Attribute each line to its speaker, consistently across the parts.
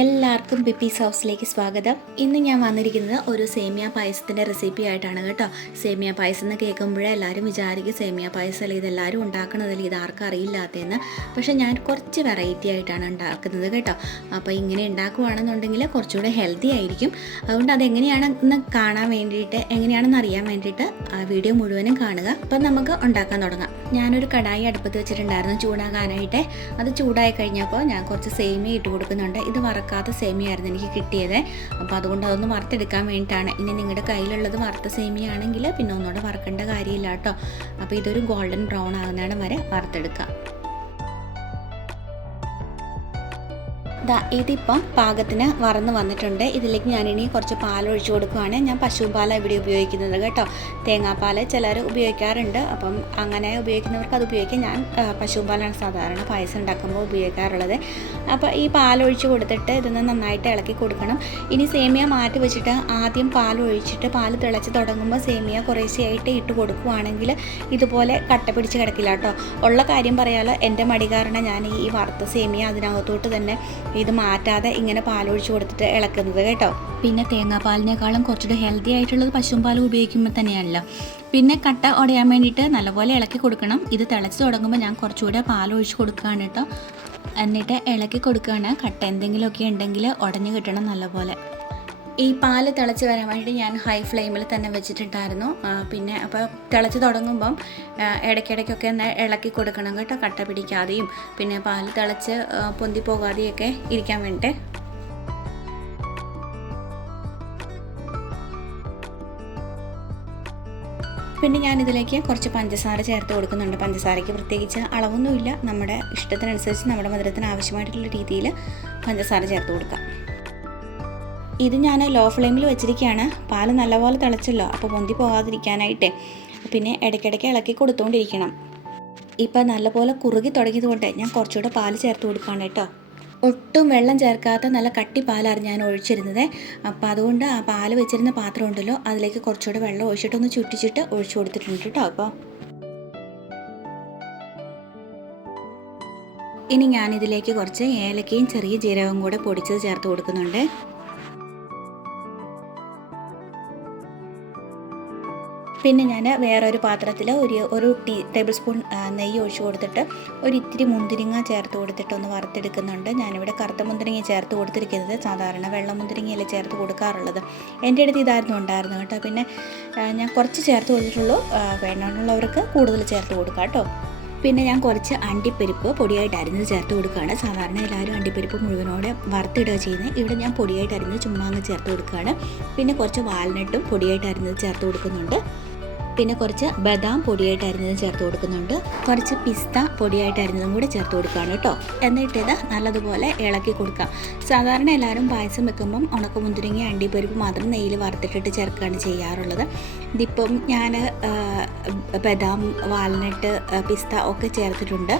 Speaker 1: എല്ലാവർക്കും പിപ്പീസ് ഹൗസിലേക്ക് സ്വാഗതം. ഇന്ന് ഞാൻ വന്നിരിക്കുന്നത് ഒരു സേമിയ പായസത്തിന്റെ റെസിപ്പി ആയിട്ടാണ് കേട്ടോ. സേമിയ പായസം എന്ന് കേൾക്കുമ്പോഴേ എല്ലാവരും വിചാരിക്കും സേമിയ പായസം അല്ലെങ്കിൽ ഇതെല്ലാവരും ഉണ്ടാക്കുന്നതിൽ ഇത് ആർക്കും അറിയില്ലാത്തതെന്ന്. പക്ഷേ ഞാൻ കുറച്ച് വെറൈറ്റി ആയിട്ടാണ് ഉണ്ടാക്കുന്നത് കേട്ടോ. അപ്പോൾ ഇങ്ങനെ ഉണ്ടാക്കുവാണെന്നുണ്ടെങ്കിൽ കുറച്ചുകൂടെ ഹെൽത്തി ആയിരിക്കും. അതുകൊണ്ട് അതെങ്ങനെയാണെന്ന് കാണാൻ വേണ്ടിയിട്ട് എങ്ങനെയാണെന്ന് അറിയാൻ വേണ്ടിയിട്ട് ആ വീഡിയോ മുഴുവനും കാണുക. അപ്പം നമുക്ക് ഉണ്ടാക്കാൻ തുടങ്ങാം. ഞാനൊരു കടായി അടുപ്പത്ത് വെച്ചിട്ടുണ്ടായിരുന്നു ചൂടാകാനായിട്ട്. അത് ചൂടായി കഴിഞ്ഞപ്പോൾ ഞാൻ കുറച്ച് സേമിയ ഇട്ട് കൊടുക്കുന്നുണ്ട്. ഇത് വറക്കാത്ത സേമിയായിരുന്നു എനിക്ക് കിട്ടിയത്. അപ്പോൾ അതുകൊണ്ട് അതൊന്ന് വറുത്തെടുക്കാൻ വേണ്ടിയിട്ടാണ്. ഇനി നിങ്ങളുടെ കയ്യിലുള്ളത് വറുത്ത സേമിയാണെങ്കിൽ പിന്നെ ഒന്നുകൂടെ വറക്കേണ്ട കാര്യമില്ല കേട്ടോ. അപ്പോൾ ഇതൊരു ഗോൾഡൻ ബ്രൗൺ ആകുന്നതാണ് വരെ വറുത്തെടുക്കാം ദാ ഇതിപ്പം പാകത്തിന് വറന്ന് വന്നിട്ടുണ്ട്. ഇതിലേക്ക് ഞാനിനി കുറച്ച് പാൽ ഒഴിച്ചു കൊടുക്കുകയാണ് ഞാൻ പശുപാലാണ് ഇവിടെ ഉപയോഗിക്കുന്നത് കേട്ടോ. തേങ്ങാപ്പാൽ ചിലർ ഉപയോഗിക്കാറുണ്ട്. അപ്പം അങ്ങനെ ഉപയോഗിക്കുന്നവർക്ക് അത് ഉപയോഗിക്കാം. ഞാൻ പശുപാലാണ് സാധാരണ പായസം ഉണ്ടാക്കുമ്പോൾ ഉപയോഗിക്കാറുള്ളത്. അപ്പോൾ ഈ പാൽ ഒഴിച്ച് കൊടുത്തിട്ട് ഇതൊന്ന് നന്നായിട്ട് ഇളക്കി കൊടുക്കണം. ഇനി സേമിയ മാറ്റി വെച്ചിട്ട് ആദ്യം പാൽ ഒഴിച്ചിട്ട് പാൽ തിളച്ച് തുടങ്ങുമ്പോൾ സേമിയ കുറേശ്ശെയായിട്ട് ഇട്ട് കൊടുക്കുകയാണെങ്കിൽ ഇതുപോലെ കട്ട പിടിച്ച് കിടക്കില്ല കേട്ടോ. ഉള്ള കാര്യം പറയാലോ എന്റെ മടി കാരണം ഞാൻ ഈ വറുത്ത സേമിയ അതിനകത്തോട്ട് തന്നെ ഇത് മാറ്റാതെ ഇങ്ങനെ പാലൊഴിച്ച് കൊടുത്തിട്ട് ഇളക്കുന്നത് കേട്ടോ. പിന്നെ തേങ്ങാപ്പാലിനേക്കാളും കുറച്ചുകൂടി ഹെൽത്തി ആയിട്ടുള്ളത് പാൽ ഉപയോഗിക്കുമ്പോൾ തന്നെയാണല്ലോ. പിന്നെ കട്ട ഉടയാൻ വേണ്ടിയിട്ട് നല്ലപോലെ ഇളക്കി കൊടുക്കണം. ഇത് തിളച്ച് തുടങ്ങുമ്പോൾ ഞാൻ കുറച്ചുകൂടെ പാലൊഴിച്ച് കൊടുക്കുകയാണ് കേട്ടോ. എന്നിട്ട് ഇളക്കി കൊടുക്കുകയാണ്. കട്ട എന്തെങ്കിലുമൊക്കെ ഉണ്ടെങ്കിൽ ഉടഞ്ഞു കിട്ടണം നല്ലപോലെ. ഈ പാൽ തിളച്ച് വരാൻ വേണ്ടി ഞാൻ ഹൈ ഫ്ലെയിമിൽ തന്നെ വെച്ചിട്ടുണ്ടായിരുന്നു. പിന്നെ അപ്പോൾ തിളച്ച് തുടങ്ങുമ്പം ഇടയ്ക്കിടയ്ക്കൊക്കെ ഒന്ന് ഇളക്കി കൊടുക്കണം കേട്ടോ കട്ട പിടിക്കാതെയും. പിന്നെ പാൽ തിളച്ച് പൊന്തി പോകാതെയൊക്കെ ഇരിക്കാൻ വേണ്ടിയിട്ട് പിന്നെ ഞാനിതിലേക്ക് കുറച്ച് പഞ്ചസാര ചേർത്ത് കൊടുക്കുന്നുണ്ട്. പഞ്ചസാരയ്ക്ക് പ്രത്യേകിച്ച് അളവൊന്നുമില്ല. നമ്മുടെ ഇഷ്ടത്തിനനുസരിച്ച് നമ്മുടെ മധുരത്തിന് ആവശ്യമായിട്ടുള്ള രീതിയിൽ പഞ്ചസാര ചേർത്ത് കൊടുക്കാം. ഇത് ഞാൻ ലോ ഫ്ലെയിമിൽ വെച്ചിരിക്കുകയാണ് പാൽ നല്ലപോലെ തിളച്ചല്ലോ. അപ്പോൾ പൊന്തി പോകാതിരിക്കാനായിട്ട്. പിന്നെ ഇടയ്ക്കിടയ്ക്ക് ഇളക്കി കൊടുത്തുകൊണ്ടിരിക്കണം ഇപ്പം നല്ലപോലെ കുറുകി തുടങ്ങിയതുകൊണ്ട് ഞാൻ കുറച്ചുകൂടെ പാൽ ചേർത്ത് കൊടുക്കുകയാണ് കേട്ടോ. ഒട്ടും വെള്ളം ചേർക്കാത്ത നല്ല കട്ടി പാലാണ് ഞാൻ ഒഴിച്ചിരുന്നത്. അപ്പോൾ അതുകൊണ്ട് ആ പാൽ വെച്ചിരുന്ന പാത്രം ഉണ്ടല്ലോ അതിലേക്ക് കുറച്ചുകൂടെ വെള്ളം ഒഴിച്ചിട്ടൊന്ന് ചുറ്റിച്ചിട്ട് ഒഴിച്ചു കൊടുത്തിട്ടുണ്ട് കേട്ടോ അപ്പോൾ ഇനി ഞാനിതിലേക്ക് കുറച്ച് ഏലക്കയും ചെറിയ ജീരകവും കൂടെ പൊടിച്ചത് ചേർത്ത് കൊടുക്കുന്നുണ്ട്. പിന്നെ ഞാൻ വേറൊരു പാത്രത്തിൽ ഒരു ഒരു ടീ ടേബിൾ സ്പൂൺ നെയ്യ് ഒഴിച്ച് കൊടുത്തിട്ട് ഒരു ഇത്തിരി മുന്തിരിങ്ങ ചേർത്ത് കൊടുത്തിട്ട് ഒന്ന് വറുത്തെടുക്കുന്നുണ്ട്. ഞാനിവിടെ കറുത്ത മുന്തിരിങ്ങ ചേർത്ത് കൊടുത്തിരിക്കുന്നത് സാധാരണ വെള്ള മുന്തിരിങ്ങയല്ലേ ചേർത്ത് കൊടുക്കാറുള്ളത്. എന്റെ അടുത്ത് ഇതായിരുന്നു ഉണ്ടായിരുന്നു കേട്ടോ. പിന്നെ ഞാൻ കുറച്ച് ചേർത്ത് കൊടുത്തിട്ടുള്ളൂ. വേണമെന്നുള്ളവർക്ക് കൂടുതൽ ചേർത്ത് കൊടുക്കാം കേട്ടോ. പിന്നെ ഞാൻ കുറച്ച് അണ്ടിപ്പരിപ്പ് പൊടിയായിട്ട് അരിഞ്ഞ് ചേർത്ത് കൊടുക്കുകയാണ്. സാധാരണ എല്ലാവരും അണ്ടിപ്പരിപ്പ് മുഴുവനോടെ വറുത്തിടുക ചെയ്യുന്നത്. ഇവിടെ ഞാൻ പൊടിയായിട്ട് അരിഞ്ഞ് ചുമ്മാ അങ്ങ് ചേർത്ത് കൊടുക്കുകയാണ്. പിന്നെ കുറച്ച് വാൽനട്ടും പൊടിയായിട്ട് അരിഞ്ഞത് ചേർത്ത് കൊടുക്കുന്നുണ്ട്. പിന്നെ കുറച്ച് ബദാം പൊടിയായിട്ട് അരിഞ്ഞതും ചേർത്ത് കൊടുക്കുന്നുണ്ട്. കുറച്ച് പിസ്ത പൊടിയായിട്ട് അരിഞ്ഞതും കൂടെ ചേർത്ത് കൊടുക്കുകയാണ് കേട്ടോ. എന്നിട്ട് ഇത് നല്ലതുപോലെ ഇളക്കി കൊടുക്കാം. സാധാരണ എല്ലാവരും പായസം വെക്കുമ്പം ഉണക്കമുന്തിരിങ്ങ അണ്ടിപ്പരിപ്പ് മാത്രം നെയ്യിൽ വറുത്തിട്ടിട്ട് ചേർക്കുകയാണ് ചെയ്യാറുള്ളത്. ഇതിപ്പം ഞാൻ ബദാം വാൽനട്ട് പിസ്ത ഒക്കെ ചേർത്തിട്ടുണ്ട്.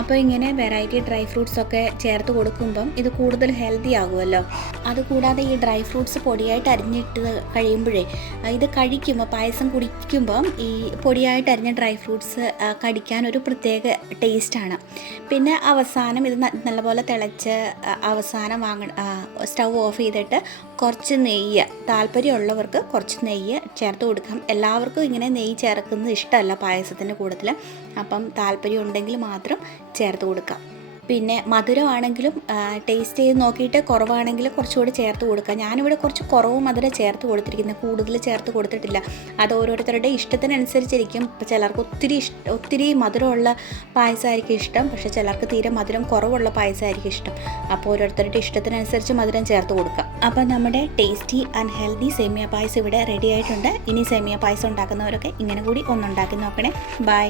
Speaker 1: അപ്പോൾ ഇങ്ങനെ വെറൈറ്റി ഡ്രൈ ഫ്രൂട്ട്സ് ഒക്കെ ചേർത്ത് കൊടുക്കുമ്പം ഇത് കൂടുതൽ ഹെൽത്തി ആകുമല്ലോ. അതുകൂടാതെ ഈ ഡ്രൈ ഫ്രൂട്ട്സ് പൊടിയായിട്ട് അരിഞ്ഞിട്ട് കഴിയുമ്പോഴേ ഇത് കഴിക്കുമ്പോൾ പായസം കുടിക്കുമ്പം ഈ പൊടിയായിട്ട് അരിഞ്ഞ ഡ്രൈ ഫ്രൂട്ട്സ് കടിക്കാൻ ഒരു പ്രത്യേക ടേസ്റ്റാണ് പിന്നെ അവസാനം ഇത് നല്ലപോലെ തിളച്ച് അവസാനം വാങ്ങ സ്റ്റൗ ഓഫ് ചെയ്തിട്ട് കുറച്ച് നെയ്യ് താല്പര്യമുള്ളവർക്ക് കുറച്ച് നെയ്യ് ചേർത്ത് കൊടുക്കാം. എല്ലാവർക്കും ഇങ്ങനെ നെയ്യ് ചേർക്കുന്നത് ഇഷ്ടമല്ല പായസത്തിന്റെ കൂട്ടത്തിൽ അപ്പം താല്പര്യം ഉണ്ടെങ്കിൽ മാത്രം ചേർത്ത് കൊടുക്കാം. പിന്നെ മധുരമാണെങ്കിലും ടേസ്റ്റ് ചെയ്ത് നോക്കിയിട്ട് കുറവാണെങ്കിൽ കുറച്ചുകൂടി ചേർത്ത് കൊടുക്കുക ഞാനിവിടെ കുറച്ച് കുറവ് മധുരം ചേർത്ത് കൊടുത്തിരിക്കുന്നത് കൂടുതൽ ചേർത്ത് കൊടുത്തിട്ടില്ല. അത് ഓരോരുത്തരുടെ ഇഷ്ടത്തിനനുസരിച്ചിരിക്കും. ഇപ്പോൾ ചിലർക്ക് ഒത്തിരി ഇഷ്ട ഒത്തിരി മധുരമുള്ള പായസമായിരിക്കും ഇഷ്ടം. പക്ഷേ ചിലർക്ക് തീരെ മധുരം കുറവുള്ള പായസമായിരിക്കും ഇഷ്ടം. അപ്പോൾ ഓരോരുത്തരുടെ ഇഷ്ടത്തിനനുസരിച്ച് മധുരം ചേർത്ത് കൊടുക്കുക അപ്പോൾ നമ്മുടെ tasty and healthy semiya payasam ഇവിടെ റെഡി ആയിട്ടുണ്ട്. ഇനി സേമിയ പായസം ഉണ്ടാക്കുന്നവരൊക്കെ ഇങ്ങനെ കൂടി ഒന്നുണ്ടാക്കി നോക്കണേ. ബൈ